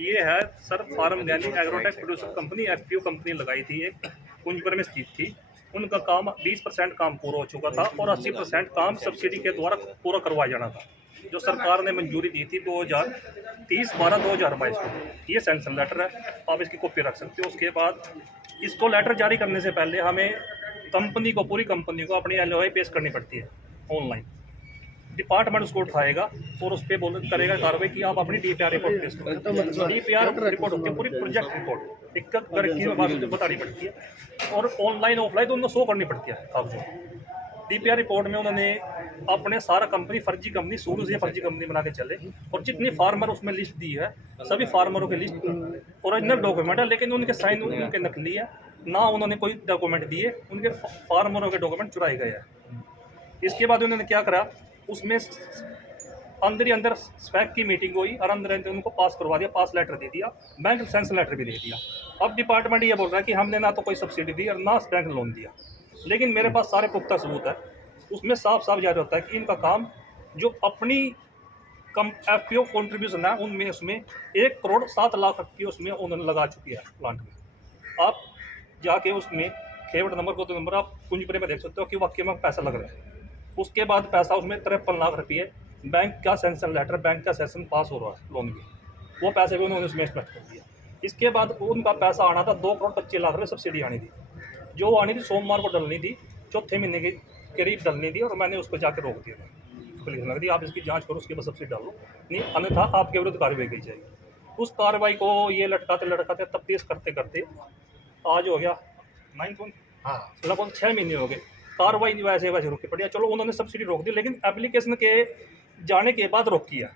ये है sir farm यानी agrotech producer company FPO company लगाई थी, एक कुंजपुर में स्थित थी। उनका काम 20% काम पूरा हो चुका था और 80% काम सब्सिडी के द्वारा पूरा करवाया जाना था, जो सरकार ने मंजूरी दी थी 2030-12-2022 को। ये सैंक्शन लेटर है, आप इसकी कॉपी रख सकते हो। उसके बाद इसको लेटर जारी करने से पहले हमें कंपनी को, पूरी कंपनी को अपनी एलओआई पेश करनी पड़ती है ऑनलाइन। डिपार्टमेंट उसको उठाएगा और उस पर बोल करेगा कार्रवाई कि आप अपनी डीपीआर रिपोर्ट पेश करो। डीपीआर रिपोर्ट होती है पूरी प्रोजेक्ट रिपोर्ट, एक की बात बतानी पड़ती है और ऑनलाइन ऑफलाइन दोनों शो करनी पड़ती है कागजों। डीपीआर रिपोर्ट में उन्होंने अपने सारा कंपनी, फर्जी कंपनी, शुरू से फर्जी कंपनी बना के चले और जितनी फार्मर उसमें लिस्ट दी है सभी फार्मरों की लिस्ट ओरिजिनल डॉक्यूमेंट है, लेकिन उनके साइन उनके नकली है, ना उन्होंने कोई डॉक्यूमेंट दिए, उनके फार्मरों के डॉक्यूमेंट चुराए गए हैं। इसके बाद उन्होंने क्या करा, उसमें अंदर ही अंदर स्पैक की मीटिंग हुई और अंदर अंदर उनको पास करवा दिया, पास लेटर दे दिया, बैंक सेंस लेटर भी दे दिया। अब डिपार्टमेंट ये बोल रहा है कि हमने ना तो कोई सब्सिडी दी और ना बैंक लोन दिया, लेकिन मेरे पास सारे पुख्ता सबूत है। उसमें साफ साफ जारी होता है कि इनका काम जो अपनी एफपीओ कॉन्ट्रीब्यूशन है उनमें उसमें 1,07,00,000 की उसमें उन्होंने लगा चुकी है प्लांट में। आप जाके उसमें खेवट नंबर को, तो नंबर आप कुंजपुरे में देख सकते हो कि वाकई में पैसा लग रहा है। उसके बाद पैसा उसमें 53 लाख रुपये बैंक का सैंक्शन लेटर, बैंक का सेशन पास हो रहा है लोन की, वो पैसे भी उन्होंने उसमें इन्वेस्ट कर दिया। इसके बाद उनका पैसा आना था 2,25,00,000 रुपये सब्सिडी आनी थी, जो आनी थी सोमवार को डलनी थी, चौथे महीने के करीब डलनी थी, और मैंने उसको जाकर रोक दिया पुलिस ने दी आप इसकी जांच करो, उसके बाद सब्सिडी डालो, नहीं अन्यथा आपके विरुद्ध कार्रवाई की जाएगी। उस कार्रवाई को ये लटकाते तफ्तीश करते करते आज हो गया 9 लगभग 6 महीने हो गए। कार्रवाई वैसे वैसे रोकी पड़ी है। चलो उन्होंने सब्सिडी रोक दी, लेकिन एप्लीकेशन के जाने के बाद रोकी है।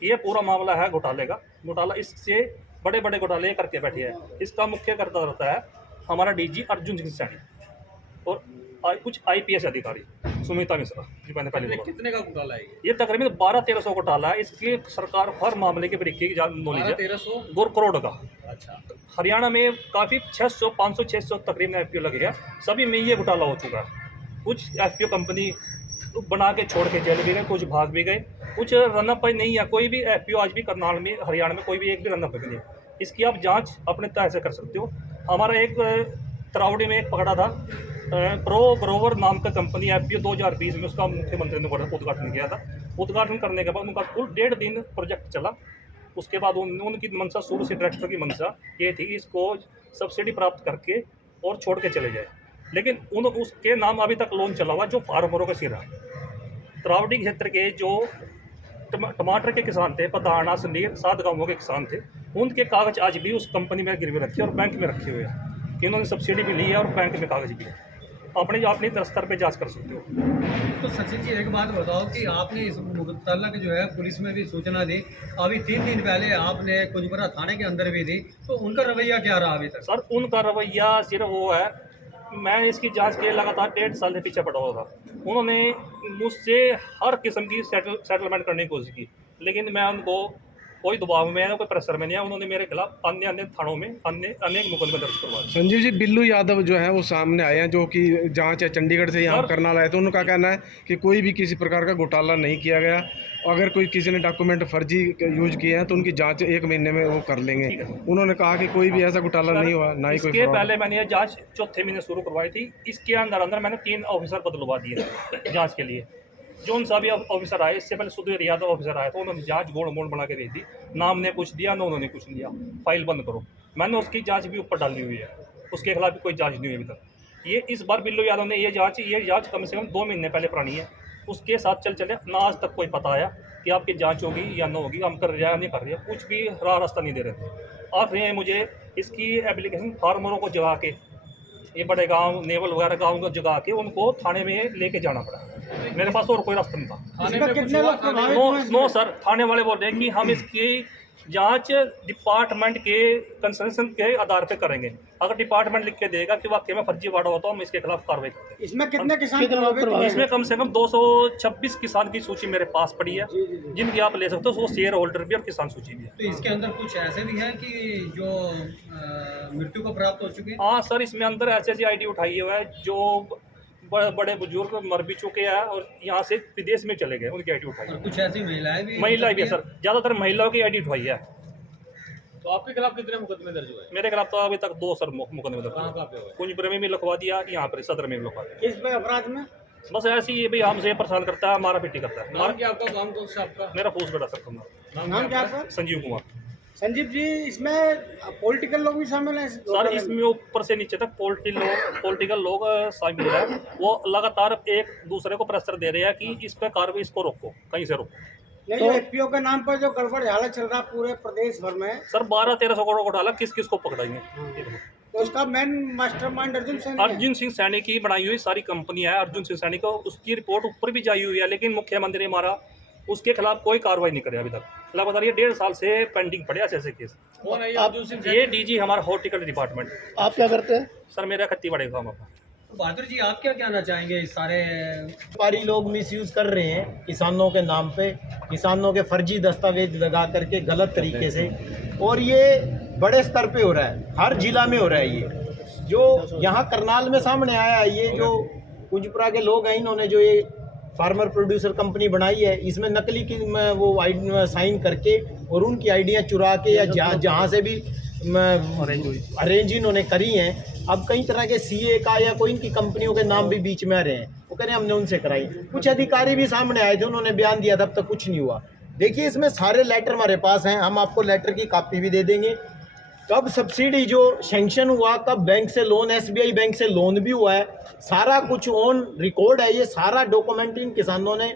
ये पूरा मामला है घोटाले का। घोटाला इससे बड़े बड़े घोटाले करके बैठे हैं। इसका मुख्य कर्ता रहता है हमारा डीजी अर्जुन सिंह सैनी और कुछ आईपीएस अधिकारी सुमिता मिश्रा जी। मैंने पहले कितने का घोटाला है ये तकरीबन 1200-1300 घोटाला है। इसकी सरकार हर मामले की बारीकी की नॉलेज है। 1300 करोड़ का। अच्छा, हरियाणा में काफ़ी 600, 500, 600 तकरीबन एफपीओ लगे हैं, सभी में ये घोटाला हो चुका है। कुछ एफपीओ कंपनी बना के छोड़ के चले भी गए, कुछ भाग भी गए, कुछ रनअप पे नहीं है। कोई भी एफपीओ आज भी करनाल में, हरियाणा में कोई भी एक भी रनअप पे नहीं है। इसकी आप जांच अपने तय से कर सकते हो। हमारा एक तरावड़ी में एक पकड़ा था, प्रो ग्रोवर नाम का कंपनी एफपीओ 2020 में, उसका मुख्यमंत्री ने उद्घाटन किया था। उद्घाटन करने के बाद उनका कुल 1.5 दिन प्रोजेक्ट चला। उसके बाद उनकी मंशा, शुरू से डायरेक्टर की मंशा ये थी इसको सब्सिडी प्राप्त करके और छोड़ के चले जाए, लेकिन उसके नाम अभी तक लोन चला हुआ जो फार्मरों का सिर है। तरावड़ी क्षेत्र के जो टमाटर के किसान थे, पधाना, संडीर, 7 गाँवों के किसान थे, उनके कागज आज भी उस कंपनी में गिरवी रखे और बैंक में रखे हुए हैं कि उन्होंने सब्सिडी भी ली है और बैंक में कागज भी है। अपनी स्तर पे जांच कर सकते हो। तो सचिन जी एक बात बताओ कि आपने इस मुतल्लक जो है पुलिस में भी सूचना दी, अभी 3 दिन पहले आपने कुंजपुरा थाने के अंदर भी दी, तो उनका रवैया क्या रहा अभी तक? सर उनका रवैया सिर्फ वो है, मैं इसकी जांच के लिए लगातार 1.5 साल से पीछे पड़ा हुआ था। उन्होंने मुझसे हर किस्म की सेटलमेंट करने की कोशिश की, लेकिन मैं उनको कोई दबाव में है, कोई प्रेशर में नहीं है। उन्होंने मेरे खिलाफ अन्य थानों में अनेक मुकदमे दर्ज करवाए। संजीव जी, बिल्लू यादव जो है वो सामने आए हैं, जो कि जांच है चंडीगढ़ से यहाँ करनाल आए, तो उनका कहना है कि कोई भी किसी प्रकार का घोटाला नहीं किया गया। अगर कोई किसी ने डॉक्यूमेंट फर्जी यूज किए हैं तो उनकी जांच 1 महीने में वो कर लेंगे। उन्होंने कहा कि कोई भी ऐसा घोटाला नहीं हुआ, ना ही कोई इसके पहले मैंने ये जांच चौथे महीने शुरू करवाई थी। इसके अंदर मैंने 3 ऑफिसर बदलवा दिए जांच के लिए। जो उन सभी ऑफिसर आए, इससे पहले सुधीर यादव ऑफिसर आए, तो उन्होंने जांच गोल मोड़ बना के दे दी। नाम ने कुछ दिया, ना उन्होंने कुछ दिया, फाइल बंद करो। मैंने उसकी जांच भी ऊपर डाली हुई है, उसके खिलाफ भी कोई जांच नहीं हुई अभी तक। ये इस बार बिल्लू यादव ने ये जांच कम से कम 2 महीने पहले पुरानी है। उसके साथ चले ना आज तक कोई पता आया कि आपकी जांच होगी या ना होगी, हम कर रहे हैं या नहीं कर रहे हैं, कुछ भी रास्ता नहीं दे रहे थे। आखिर में मुझे इसकी एप्लीकेशन फार्मरों को जगा के, ये बड़े गांव, नेवल वगैरह गाँव को जगा के उनको थाने में लेके जाना पड़ा। मेरे पास और कोई रास्ता नहीं था। नो सर, थाने वाले बोल रहे हैं कि हम इसकी जांच डिपार्टमेंट के कंसेंसन के आधार पे करेंगे। अगर डिपार्टमेंट लिख के देगा कि वाकई में फर्जीवाड़ा हो तो हम इसके खिलाफ कार्रवाई करेंगे। इसमें कितने किसान? इसमें कम से कम 226 किसान की सूची मेरे पास पड़ी है, जिनकी आप ले सकते हो। वो शेयर होल्डर भी और किसान सूची भी है। तो इसके अंदर कुछ ऐसे भी हैं कि जो मृत्यु को प्राप्त हो चुके हैं? हाँ सर, इसमें अंदर ऐसी आईडी उठाई हुआ है जो बड़े बुजुर्ग मर भी चुके हैं और यहाँ से विदेश में चले गए, उनकी आईडी उठाई है। कुछ ऐसी महिलाएं भी महिला भी है सर, ज़्यादातर महिलाओं की आईडी उठवाई है। तो आपके खिलाफ कितने मुकदमे दर्ज हुए? मेरे खिलाफ तो अभी तक 2 सर मुकदमे दर्ज कहाँ हुए। कहाँ पे हुए? कुंजपुर में भी लिखवा दिया, यहाँ पर सदर में भी लिखवा दिया। किस पे अपराध में? बस ऐसे ही भाई हमसे परेशान करता है, मारा पीटी करता है। नाम क्या आपका? काम कौन सा आपका? मेरा पोस्ट बड़ा सर करना नाम क्या आपका? संजीव कुमार। संजीव जी, इसमें पॉलिटिकल लोग भी शामिल हैं? सर इसमें ऊपर से नीचे तक पॉलिटिकल लोग शामिल है। वो लगातार एक दूसरे को प्रेशर दे रहे हैं कि इस पे कार्रवाई, इसको रोको, कहीं से रोको। नहीं, तो एफपीओ के नाम पर जो गड़बड़ झाला चल रहा पूरे प्रदेश भर में, सर 1200-1300 करोड़ घोटाला किस किस को पकड़ाएंगे? तो उसका मेन मास्टरमाइंड अर्जुन सैनी है। अर्जुन सिंह सैनी की बनाई हुई सारी कंपनी है। अर्जुन सिंह सैनी को उसकी रिपोर्ट ऊपर भी जाई हुई है, लेकिन मुख्यमंत्री हमारा उसके खिलाफ कोई कार्रवाई नहीं करे अभी तक। लगातार ये 1.5 साल से पेंडिंग पड़े ऐसे केस। कौन है ये अर्जुन सिंह? ये डीजी हमारा हॉर्टिकल्चर डिपार्टमेंट। आप क्या करते हैं? सर मेरा खत्ती बड़े काम अपना। तो बहादुर जी, आप क्या कहना चाहेंगे इस सारे? व्यापारी लोग मिसयूज कर रहे हैं किसानों के नाम पे, किसानों के फर्जी दस्तावेज लगा करके गलत तरीके से, और ये बड़े स्तर पे हो रहा है, हर जिला में हो रहा है। ये जो यहाँ करनाल में सामने आया है, ये जो कुंजपुरा के लोग हैं, इन्होंने जो ये फार्मर प्रोड्यूसर कंपनी बनाई है, इसमें नकली की वो साइन करके और उनकी आइडियाँ चुरा के या जहाँ से भी अरेंज इन्होंने करी हैं। अब कई तरह के सीए का या कोई इनकी कंपनियों के नाम भी बीच में आ रहे हैं। वो कह रहे हैं हमने उनसे कराई। कुछ अधिकारी भी सामने आए थे, उन्होंने बयान दिया था, अब तक कुछ नहीं हुआ। देखिए, इसमें सारे लेटर हमारे पास हैं, हम आपको लेटर की कॉपी भी दे देंगे। कब सब्सिडी जो सेंक्शन हुआ, कब बैंक से लोन, एसबीआई बैंक से लोन भी हुआ है, सारा कुछ ऑन रिकॉर्ड है। ये सारा डॉक्यूमेंट इन किसानों ने